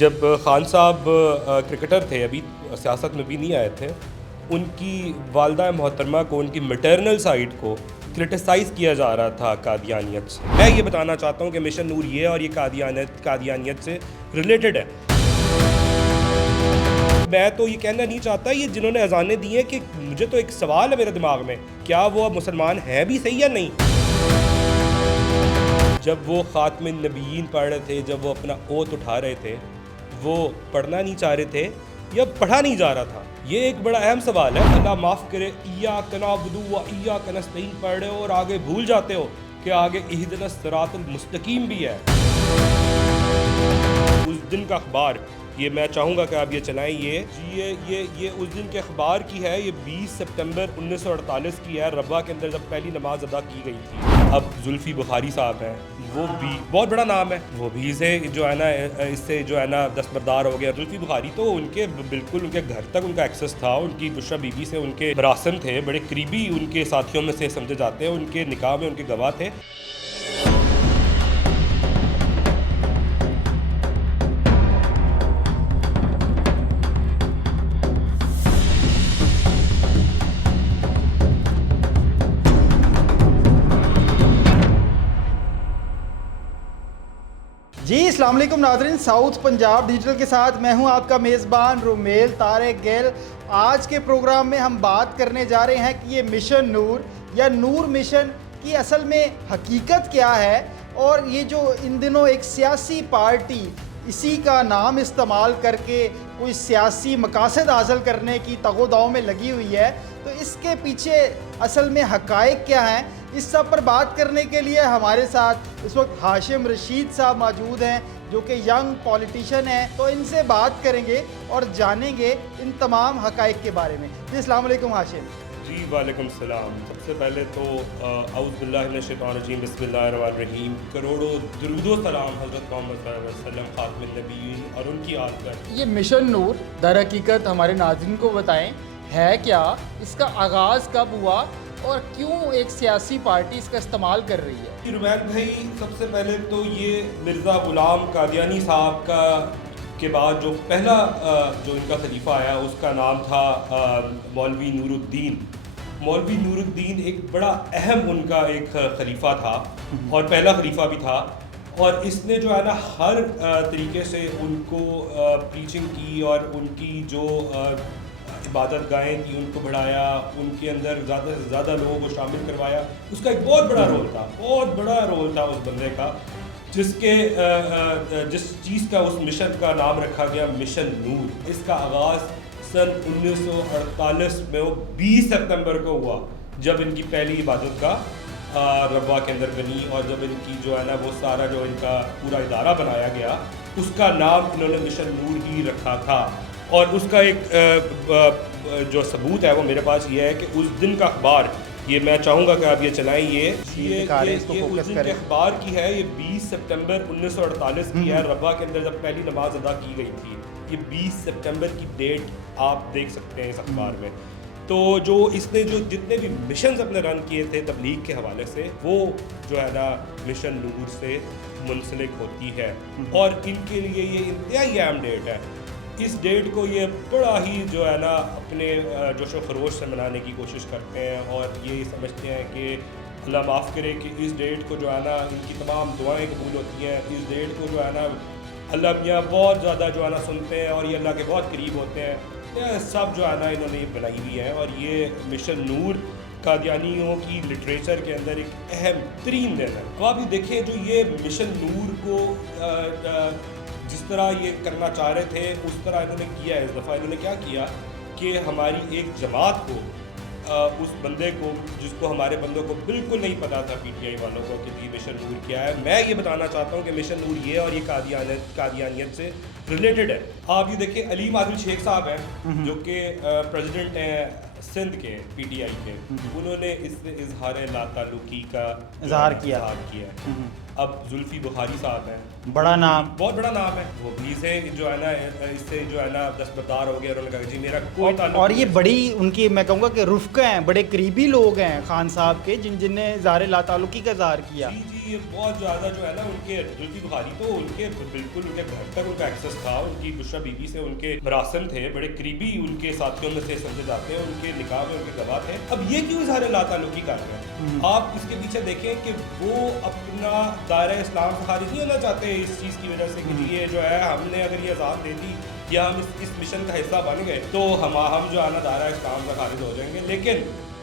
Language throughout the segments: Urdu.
جب خان صاحب کرکٹر تھے، ابھی سیاست میں بھی نہیں آئے تھے، ان کی والدہ محترمہ کو ان کی میٹرنل سائٹ کو کرٹیسائز کیا جا رہا تھا قادیانیت سے۔ میں یہ بتانا چاہتا ہوں کہ مشن نور یہ اور یہ قادیانیت سے ریلیٹڈ ہے۔ میں تو یہ کہنا نہیں چاہتا، یہ جنہوں نے اذانیں دی ہیں، کہ مجھے تو ایک سوال ہے میرے دماغ میں، کیا وہ اب مسلمان ہیں بھی صحیح یا نہیں؟ جب وہ خاتم النبیین پڑھ رہے تھے، جب وہ اپنا اوت اٹھا رہے تھے، وہ پڑھنا نہیں چاہ رہے تھے یا پڑھا نہیں جا رہا تھا؟ یہ ایک بڑا اہم سوال ہے۔ اللہ معاف کرے، ایاک نعبد و ایاک نستعین پڑھ رہے ہو اور آگے بھول جاتے ہو کہ آگے اہدنا الصراط المستقیم بھی ہے۔ اس دن کا اخبار، یہ میں چاہوں گا کہ آپ یہ چلائیں، یہ اس دن کے اخبار کی ہے، یہ 20 سپتمبر 1948 کی ہے، ربوہ کے اندر جب پہلی نماز ادا کی گئی تھی۔ اب زلفی بخاری صاحب ہیں، وہ بھی بہت بڑا نام ہے، وہ بھی اسے جو ہے نا، اس سے جو ہے نا دستبردار ہو گیا۔ زلفی بخاری تو ان کے بالکل ان کے گھر تک ان کا ایکسس تھا، ان کی بشرا بی بی سے ان کے مراسم تھے، بڑے قریبی ان کے ساتھیوں میں سے سمجھے جاتے ہیں، ان کے نکاح میں ان کے گواہ تھے۔ جی السلام علیکم ناظرین، ساؤتھ پنجاب ڈیجیٹل کے ساتھ میں ہوں آپ کا میزبان رومیل طارق گیل۔ آج کے پروگرام میں ہم بات کرنے جا رہے ہیں کہ یہ مشن نور یا نور مشن کی اصل میں حقیقت کیا ہے، اور یہ جو ان دنوں ایک سیاسی پارٹی اسی کا نام استعمال کر کے کوئی سیاسی مقاصد حاصل کرنے کی تگ و دو میں لگی ہوئی ہے، تو اس کے پیچھے اصل میں حقائق کیا ہیں؟ اس سب پر بات کرنے کے لیے ہمارے ساتھ اس وقت ہاشم رشید صاحب موجود ہیں، جو کہ ینگ پولیٹیشین ہیں، تو ان سے بات کریں گے اور جانیں گے ان تمام حقائق کے بارے میں۔ جی السلام علیکم ہاشم۔ جی وعلیکم السلام۔ سب سے پہلے تو اعوذ باللہ من الشیطان الرجیم، بسم اللہ الرحمن الرحیم، کروڑوں درود و سلام حضرت محمد صلی اللہ علیہ وسلم خاتم النبیین اور ان کی آل پر۔ یہ مشن نور در حقیقت ہمارے ناظرین کو بتائیں ہے کیا، اس کا آغاز کب ہوا اور کیوں ایک سیاسی پارٹی اس کا استعمال کر رہی ہے؟ رومیل بھائی، سب سے پہلے تو یہ مرزا غلام قادیانی صاحب کا کے بعد جو پہلا جو ان کا خلیفہ آیا، اس کا نام تھا مولوی نور الدین۔ مولوی نور الدین ایک بڑا اہم ان کا ایک خلیفہ تھا اور پہلا خلیفہ بھی تھا، اور اس نے جو ہے نا ہر طریقے سے ان کو پریچنگ کی اور ان کی جو عبادت گاہیں تھیں ان کو بڑھایا، ان کے اندر زیادہ سے زیادہ لوگوں کو شامل کروایا۔ اس کا ایک بہت بڑا رول تھا، بہت بڑا رول تھا اس بندے کا، جس چیز کا اس مشن کا نام رکھا گیا مشن نور۔ اس کا آغاز سن 1948 میں وہ 20 سپتمبر کو ہوا، جب ان کی پہلی عبادت کا ربوہ کے اندر بنی، اور جب ان کی جو ہے نا وہ سارا جو ان کا پورا ادارہ بنایا گیا، اس کا نام انہوں نے مشن نور ہی رکھا تھا۔ اور اس کا ایک جو ثبوت ہے وہ میرے پاس یہ ہے کہ اس دن کا اخبار، یہ میں چاہوں گا کہ آپ یہ چلائیں، یہ اس دن کے اخبار کی ہے، یہ 20 سپتمبر 1948 کی ہے، ربوہ کے اندر جب پہلی نماز ادا کی گئی تھی۔ یہ 20 سپتمبر کی ڈیٹ آپ دیکھ سکتے ہیں اس اخبار میں۔ تو جو اس نے جو جتنے بھی مشنز اپنے رن کیے تھے تبلیغ کے حوالے سے، وہ جو ہے نا مشن نور سے منسلک ہوتی ہے، اور ان کے لیے یہ انتہائی اہم ڈیٹ ہے۔ اس ڈیٹ کو یہ بڑا ہی جو ہے نا اپنے جوش و خروش سے منانے کی کوشش کرتے ہیں، اور یہ سمجھتے ہیں کہ اللہ معاف کرے کہ اس ڈیٹ کو جو ہے نا ان کی تمام دعائیں قبول ہوتی ہیں، اس ڈیٹ کو جو ہے نا اللہ میاں بہت زیادہ جو ہے نا سنتے ہیں، اور یہ اللہ کے بہت قریب ہوتے ہیں۔ یہ سب جو ہے نا انہوں نے یہ بنائی ہوئی ہے، اور یہ مشن نور قادیانیوں کی لٹریچر کے اندر ایک اہم ترین دن ہے۔ تو آپ یہ دیکھیں، جو یہ مشن نور کو جس طرح یہ کرنا چاہ رہے تھے، اس طرح انہوں نے کیا ہے۔ اس دفعہ انہوں نے کیا کیا کہ ہماری ایک جماعت کو، اس بندے کو جس کو ہمارے بندوں کو بالکل نہیں پتا تھا، پی ٹی آئی والوں کو، کہ یہ مشن نور کیا ہے۔ میں یہ بتانا چاہتا ہوں کہ مشن نور یہ اور یہ قادیانیت سے ریلیٹڈ ہے۔ آپ یہ دیکھیں، علیم عادل شیخ صاحب ہیں، جو کہ پریزیڈنٹ ہیں سندھ کے، پی ٹی آئی کے، انہوں نے اس سے اظہار لا تعلقی کا اظہار کیا ہے۔ اب زلفی بخاری صاحب ہیں، بڑا نام، بہت بڑا نام ہے، وہ بھی سے جو ہے نا اس سے جو ہے نا دستبردار ہو گیا، انہوں نے کہا جی میرا کوئی تعلق، اور یہ بڑی ان کی میں کہوں گا کہ رفقا ہیں، بڑے قریبی لوگ ہیں خان صاحب کے، جن نے اظہار لا تعلقی کا اظہار کیا۔ جی یہ بہت زیادہ جو ہے نا ان کے زلفی بخاری تو ان کے بالکل ان کے گھر تک ان کا ایکسیس تھا, ان کی بشرا بی بی سے ان کے مراسم تھے, بڑے قریبی ان کے ساتھیوں میں سے سمجھے جاتے ہیں, ان کے نکاح میں ان کے گواہ تھے. اب یہ کیوں اظہار لا تعلقی کر رہے ہیں؟ آپ اس کے پیچھے دیکھیں کہ وہ اپنا دائرہ اسلام سے خارج نہیں ہونا چاہتے اس چیز کی وجہ سے کہ یہ جو ہے ہم نے اگر یہ اذان دے دی یا ہم اس مشن کا حصہ بن گئے تو ہم جو ہے نا دائرہ اسلام سے خارج ہو جائیں گے. لیکن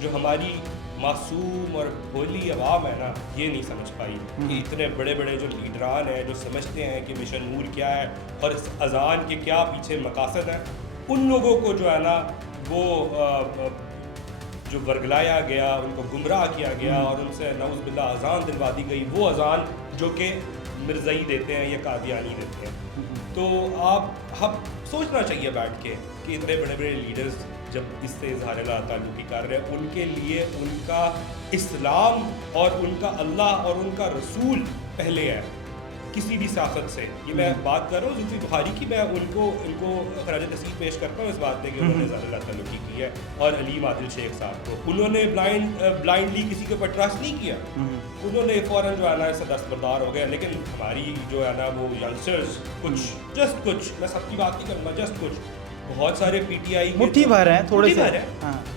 جو ہماری معصوم اور بھولی عوام ہے نا, یہ نہیں سمجھ پائی کہ اتنے بڑے بڑے جو لیڈران ہیں جو سمجھتے ہیں کہ مشن نور کیا ہے اور اس اذان کے کیا پیچھے مقاصد ہیں, ان لوگوں کو جو ہے نا وہ جو ورگلایا گیا, ان کو گمراہ کیا گیا اور ان سے نعوذ باللہ اذان دلوا دی گئی, وہ اذان جو کہ مرزائی دیتے ہیں یا قادیانی دیتے ہیں. تو ہم سوچنا چاہیے بیٹھ کے کہ اتنے بڑے بڑے لیڈرز جب اس سے اظہار لا تعلقی کر رہے ہیں, ان کے لیے ان کا اسلام اور ان کا اللہ اور ان کا رسول پہلے ہے کسی بھی سیاست سے. یہ میں بات کر رہا ہوں زلفی بخاری کی, میں ان کو خراج تحسین پیش کرتا ہوں اس بات پہ کہ انہوں نے اظہار لا تعلقی کی ہے, اور علیم عادل شیخ صاحب کو انہوں نے بلائنڈلی کسی کے اوپر ٹرسٹ نہیں کیا, انہوں نے فوراً جو ہے نا اس سے دستبردار ہو گیا. لیکن ہماری جو ہے نا وہ ینگسٹرز کچھ میں سب کی بات نہیں کروں گا, جسٹ کچھ بہت سارے پی ٹی آئی مٹھی بھر ہیں تھوڑے سے,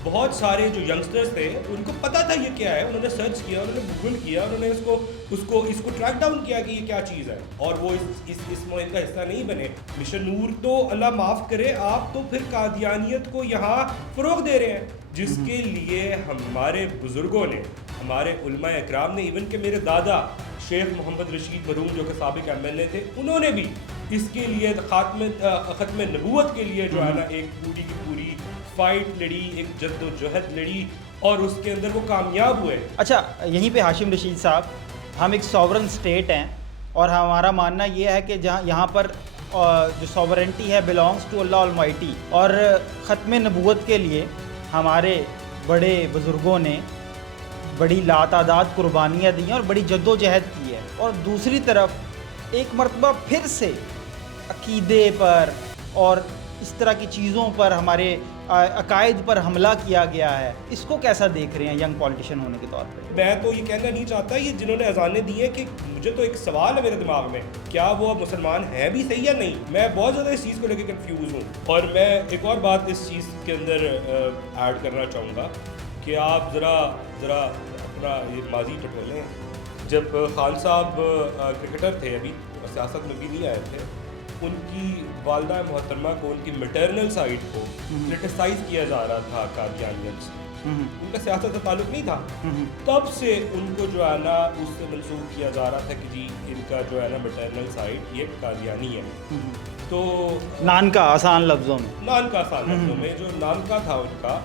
بہت سارے جو ینگسٹرز تھے ان کو پتا تھا یہ کیا ہے, انہوں نے سرچ کیا, انہوں نے گوگل کیا, انہوں نے اس کو ٹریک ڈاؤن کیا کہ یہ کیا چیز ہے, اور وہ اس مہم کا حصہ نہیں بنے. مشن نور تو اللہ معاف کرے, آپ تو پھر قادیانیت کو یہاں فروغ دے رہے ہیں, جس کے لیے ہمارے بزرگوں نے, ہمارے علماء اکرام نے, ایون کہ میرے دادا شیخ محمد رشید مرحوم جو کہ سابق ایم ایل اے تھے, انہوں نے بھی اس کے لیے ختم نبوت کے لیے جو ہے نا ایک پوری کی پوری فائٹ لڑی, ایک جد و جہد لڑی, اور اس کے اندر وہ کامیاب ہوئے. اچھا, یہیں پہ ہاشم رشید صاحب, ہم ایک سوورن اسٹیٹ ہیں اور ہمارا ماننا یہ ہے کہ جہاں یہاں پر جو سوورنٹی ہے بلانگس ٹو اللہ المائٹی, اور ختم نبوت کے لیے ہمارے بڑے بزرگوں نے بڑی لاتعداد قربانیاں دی ہیں اور بڑی جد و جہد کی ہے. اور دوسری طرف ایک مرتبہ پھر سے عقیدے پر اور اس طرح کی چیزوں پر, ہمارے عقائد پر حملہ کیا گیا ہے. اس کو کیسا دیکھ رہے ہیں ینگ پولیٹیشین ہونے کے طور پہ؟ میں تو یہ کہنا نہیں چاہتا, یہ جنہوں نے اذانیں دی ہیں, کہ مجھے تو ایک سوال ہے میرے دماغ میں, کیا وہ اب مسلمان ہیں بھی صحیح یا نہیں؟ میں بہت زیادہ اس چیز کو لے کے کنفیوز ہوں. اور میں ایک اور بات اس چیز کے اندر ایڈ کرنا چاہوں گا کہ آپ ذرا اپنا یہ ماضی ٹٹولیں. جب خان صاحب کرکٹر تھے, ابھی سیاست میں بھی نہیں آئے تھے, ان کی والدہ محترمہ کو ان کی میٹرنل سائڈ کو کرٹیسائز کیا جا رہا تھا قادیانیت سے, ان کا سیاست سے تعلق نہیں تھا. تب سے ان کو جو ہے نا اس سے منسوخ کیا جا رہا تھا کہ جی ان کا جو ہے نا میٹرنل سائڈ یہ قادیانی ہے. تو نان کا آسان لفظوں میں جو نان کا تھا ان کا,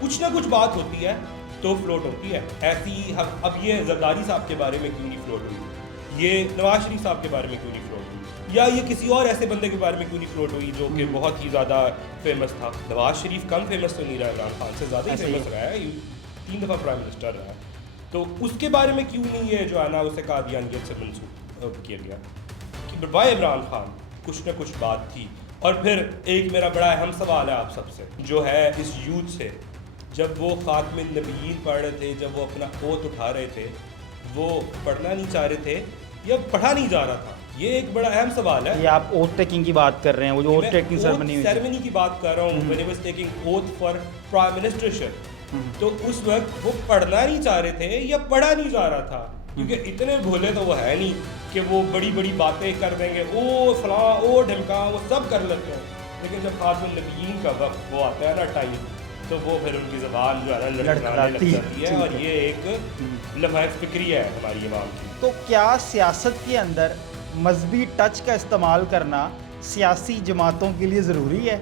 کچھ نہ کچھ بات ہوتی ہے تو فلوٹ ہوتی ہے. ایسی اب یہ زرداری صاحب کے بارے میں کیوں نہیں فلوٹ ہوئی, یہ نواز شریف صاحب کے بارے میں کیوں نہیں فلوٹ ہوئی, یا یہ کسی اور ایسے بندے کے بارے میں کیوں نہیں فلوٹ ہوئی جو کہ بہت ہی زیادہ فیمس تھا. نواز شریف کم فیمس تو نہیں رہا, عمران خان سے زیادہ ہی فیمس رہا ہے, 3 دفعہ پرائم منسٹر رہا ہے. تو اس کے بارے میں کیوں نہیں ہے جو ہے نا اسے قادیانیت سے منسوخ کیا گیا کہ بھائی عمران خان کچھ نہ کچھ بات تھی. اور پھر ایک میرا بڑا اہم سوال ہے آپ سب سے, جو ہے اس یوتھ سے, جب وہ خاتم النبیین پڑھ رہے تھے, جب وہ اپنا اوت اٹھا رہے تھے, وہ پڑھنا نہیں چاہ رہے تھے یا پڑھا نہیں جا رہا تھا؟ یہ ایک بڑا اہم سوال ہے. یہ آپ اوتھ ٹیکنگ کی بات کر رہے ہیں, وہ جو اوتھ ٹیکنگ سیرمنی کی بات کر رہا ہوں, when he was taking oath for prime ministership. تو اس وقت وہ پڑھنا نہیں چاہ رہے تھے یا پڑھا نہیں جا رہا تھا, کیونکہ اتنے بھولے تو وہ ہے نہیں کہ وہ بڑی بڑی باتیں کر دیں گے, او فلاں او ڈھمکا, وہ سب کر لیتے ہیں. لیکن جب خاتم النبیین کا وقت وہ آتا ہے نا ٹائم, تو وہ پھر ان کی زبان جو ہے نا لڑکھڑانے لگ جاتی ہے, اور یہ ایک لمحہ فکری ہے ہماری عوام کی. تو کیا سیاست کے اندر مذہبی ٹچ کا استعمال کرنا سیاسی جماعتوں کے لیے ضروری ہے؟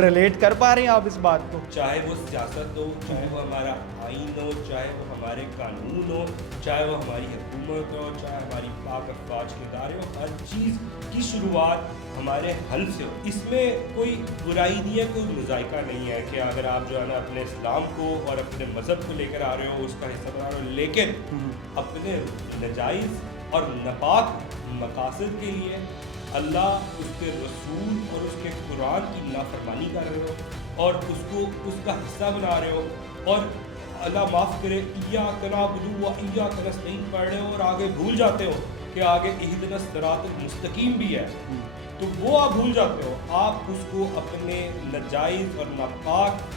ریلیٹ کر پا رہے ہیں آپ اس بات کو؟ چاہے وہ سیاست ہو, چاہے وہ ہمارا آئین ہو, چاہے وہ ہمارے قانون ہو, چاہے وہ ہماری حکومت ہو, چاہے ہماری پاک افواج کے ادارے ہو, ہر چیز کی شروعات ہمارے حل سے ہو. اس میں کوئی برائی نہیں ہے, کوئی مذائقہ نہیں ہے کہ اگر آپ جو ہے نا اپنے اسلام کو اور اپنے مذہب کو لے کر آ رہے ہو, اس کا حصہ بنا رہے ہو, لیکن اپنے نجائز اور ناپاک مقاصد کے لیے اللہ, اس کے رسول اور اس کے قرآن کی نافرمانی کر رہے ہو, اور اس کو اس کا حصہ بنا رہے ہو, اور اللہ معاف کرے ایاک نعبد و ایاک نستعین پڑھ رہے ہو اور آگے بھول جاتے ہو کہ آگے اہدنا الصراط المستقیم بھی ہے، تو وہ آپ بھول جاتے ہو. آپ اس کو اپنے ناجائز اور ناپاک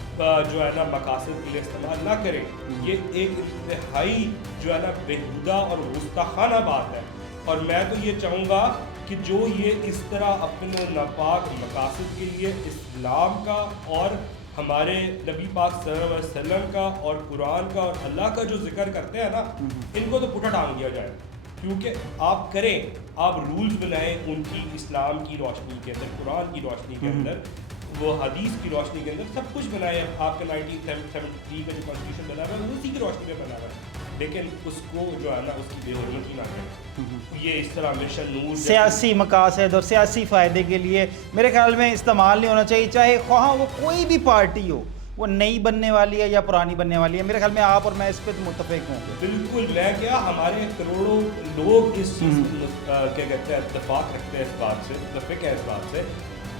جو ہے نا مقاصد کے لیے استعمال نہ کریں. یہ ایک انتہائی جو ہے نا بےہودہ اور گستاخانہ بات ہے. اور میں تو یہ چاہوں گا کہ جو یہ اس طرح اپنے ناپاک مقاصد کے لیے اسلام کا اور ہمارے نبی پاک صلی اللہ علیہ وسلم کا اور قرآن کا اور اللہ کا جو ذکر کرتے ہیں نا، ان کو تو پٹھا ٹانگ دیا جائے. کیونکہ آپ کریں، آپ رولز بنائیں ان کی اسلام کی روشنی کے اندر، قرآن کی روشنی کے اندر، وہ حدیث کی روشنی کے اندر سب کچھ بنائیں. آپ کا 1973 کا جو کانسٹیٹیوشن بنا ہوا ہے وہ اسی کی روشنی میں بنا ہوا ہے، لیکن اس کو جو ہے نا اس کی بے حرمتی نہ کریں. یہ اس طرح مشن نور سیاسی مقاصد اور سیاسی فائدے کے لیے میرے خیال میں استعمال نہیں ہونا چاہیے، چاہے خواہ وہ کوئی بھی پارٹی ہو، وہ نئی بننے والی ہے یا پرانی بننے والی ہے. میرے خیال میں آپ اور میں اس پہ متفق ہوں. بالکل. میں کیا، ہمارے کروڑوں لوگ اس چیز کیا کہتے ہیں اتفاق رکھتے ہیں اس بات سے، متفق ہے اس بات سے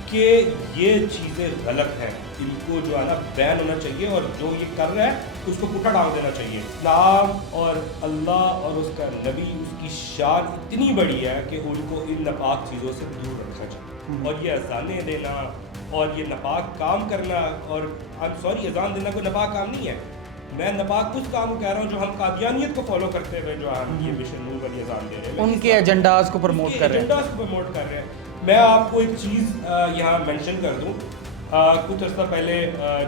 کہ یہ چیزیں غلط ہیں، ان کو جو ہے نا بین ہونا چاہیے، اور جو یہ کر رہا ہے اس کو پٹھا ڈال دینا چاہیے. اسلام اور اللہ اور اس کا نبی، اس کی شان اتنی بڑی ہے کہ ان کو ان ناپاک چیزوں سے دور رکھنا چاہیے. اور یہ اذانیں دینا اور یہ ناپاک کام کرنا، اور اذان دینا کوئی ناپاک کام نہیں ہے. میں ناپاک اس کام کو کہہ رہا ہوں جو ہم قادیانیت کو فالو کرتے ہوئے جو ہم یہ مشن نور والی اذان دے رہے ہیں، ان کے ایجنڈاز کو پروموٹ کر رہے ہیں. ایجنڈاز کو پروموٹ کر رہے ہیں. میں آپ کو ایک چیز یہاں مینشن کر دوں. کچھ عرصہ پہلے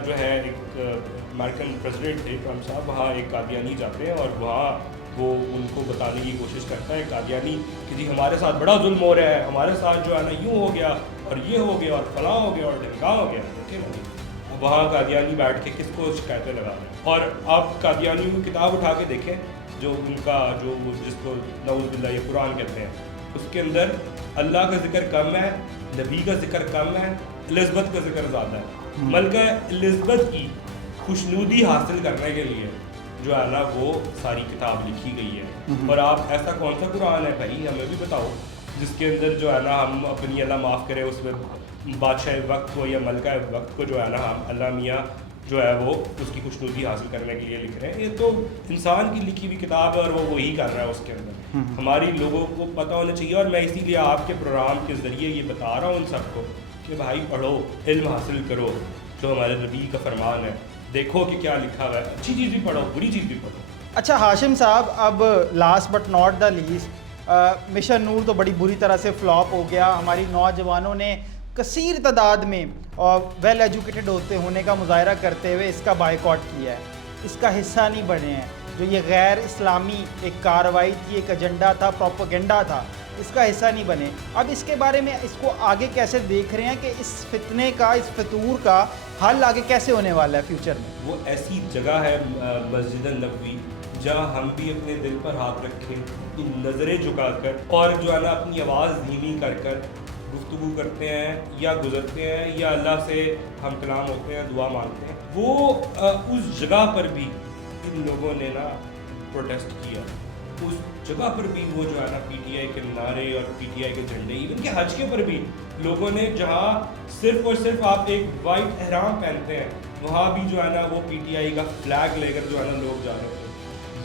جو ہے ایک امریکن پریزیڈنٹ تھے ٹرمپ صاحب، وہاں ایک قادیانی جاتے ہیں اور وہاں وہ ان کو بتانے کی کوشش کرتا ہے قادیانی کہ جی ہمارے ساتھ بڑا ظلم ہو رہا ہے، ہمارے ساتھ جو ہے نا یوں ہو گیا اور یہ ہو گیا اور فلاں ہو گیا اور ڈھمکا ہو گیا. ٹھیک ہے نا، وہاں قادیانی بیٹھ کے کس کو شکایتیں لگا رہے ہیں. اور آپ قادیانی کی کتاب اٹھا کے دیکھیں، جو ان کا جو جس کو نعوذ باللہ یہ قرآن کہتے ہیں، اس کے اندر اللہ کا ذکر کم ہے، نبی کا ذکر کم ہے، الزبتھ کا ذکر زیادہ ہے. ملکہ الزبتھ کی خوشنودی حاصل کرنے کے لیے جو ہے نا وہ ساری کتاب لکھی گئی ہے. اور آپ ایسا کون سا قرآن ہے بھائی ہمیں بھی بتاؤ جس کے اندر جو ہے نا ہم اپنی اللہ معاف کرے اس میں بادشاہ وقت کو یا ملکہ وقت کو جو ہے نا ہم اللہ میاں جو ہے وہ اس کی خوشنودی حاصل کرنے کے لیے لکھ رہے ہیں. یہ تو انسان کی لکھی ہوئی کتاب ہے اور وہ وہی کر رہا ہے اس کے اندر. ہماری لوگوں کو پتہ ہونا چاہیے، اور میں اسی لیے آپ کے پروگرام کے ذریعے یہ بتا رہا ہوں ان سب کو کہ بھائی پڑھو، علم حاصل کرو، جو ہمارے نبی کا فرمان ہے، دیکھو کہ کیا لکھا ہوا ہے. اچھی چیز بھی پڑھو، بری چیز بھی پڑھو. اچھا ہاشم صاحب، اب last but not the least, mission Noor تو بڑی بری طرح سے فلاپ ہو گیا. ہماری نوجوانوں نے کثیر تعداد میں اور ویل ایجوکیٹڈ ہوتے ہونے کا مظاہرہ کرتے ہوئے اس کا بائیکاٹ کیا ہے، اس کا حصہ نہیں بنے ہیں. جو یہ غیر اسلامی ایک کارروائی تھی، ایک ایجنڈا تھا، پروپیگنڈا تھا، اس کا حصہ نہیں بنے. اب اس کے بارے میں اس کو آگے کیسے دیکھ رہے ہیں کہ اس فتنے کا، اس فطور کا حل آگے کیسے ہونے والا ہے فیوچر میں؟ وہ ایسی جگہ ہے مسجد النبوی جہاں ہم بھی اپنے دل پر ہاتھ رکھیں، نظریں جھکا کر اور جو ہے نا اپنی آواز دھیمی کر کر گفتگو کرتے ہیں یا گزرتے ہیں یا اللہ سے ہم کلام ہوتے ہیں، دعا مانگتے ہیں. وہ اس جگہ پر بھی ان لوگوں نے نا پروٹیسٹ کیا. اس جگہ پر بھی وہ جو ہے نا پی ٹی آئی کے نعرے اور پی ٹی آئی کے جھنڈے، ایون کہ حج کے پر بھی لوگوں نے جہاں صرف اور صرف آپ ایک وائٹ احرام پہنتے ہیں، وہاں بھی جو ہے نا وہ پی ٹی آئی کا فلیگ لے کر جو ہے نا لوگ جا رہے تھے.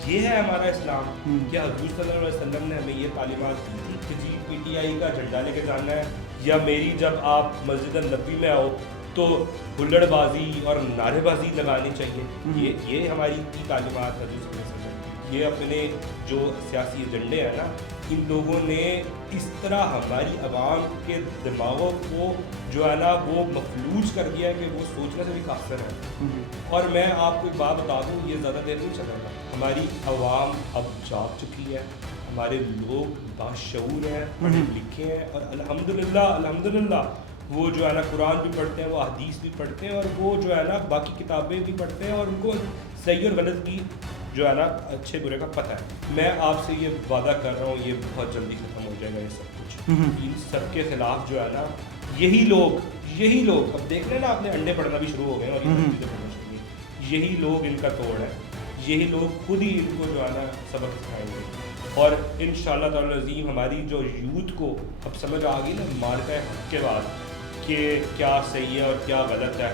یہ ہے ہمارا اسلام. کیا حضور صلی اللہ علیہ وسلم نے ہمیں یہ تعلیمات دی تھی کہ جی پی ٹی آئی کا جھنڈا لے کے جانا ہے، یا میری جب آپ مسجد النبی میں آؤ تو ہلڑ بازی اور نعرے بازی لگانی چاہیے؟ یہ ہماری کی تعلیمات ہے. حضور صلی اللہ علیہ وسلم یہ اپنے جو سیاسی ایجنڈے ہیں نا، ان لوگوں نے اس طرح ہماری عوام کے دماغوں کو جو ہے نا وہ مفلوج کر دیا ہے کہ وہ سوچنے سے بھی قاصر ہے. اور میں آپ کو ایک بات بتا دوں، یہ زیادہ دیر نہیں چلے گا. ہماری عوام اب جاگ چکی ہے، ہمارے لوگ باشعور ہیں، پڑھے لکھے ہیں، اور الحمدللہ وہ جو ہے نا قرآن بھی پڑھتے ہیں، وہ حدیث بھی پڑھتے ہیں، اور وہ جو ہے نا باقی کتابیں بھی پڑھتے ہیں، اور ان کو صحیح اور غلط کی جو ہے نا اچھے برے کا پتہ ہے. میں آپ سے یہ وعدہ کر رہا ہوں، یہ بہت جلدی ختم ہو جائے گا یہ سب کچھ. ان سب کے خلاف جو ہے نا یہی لوگ اب دیکھ رہے ہیں نا، اپنے انڈے پڑھنا بھی شروع ہو گئے ہیں، اور یہ چیزیں پڑھنا شروع ہوئی. یہی لوگ ان کا توڑ ہے، یہی لوگ خود ہی ان کو جو ہے نا سبق سکھائیں گے. اور انشاءاللہ تعالی عظیم ہماری جو یوتھ کو اب سمجھ آ گئی نا مارکہ حق کے بعد کہ کیا صحیح ہے اور کیا غلط ہے،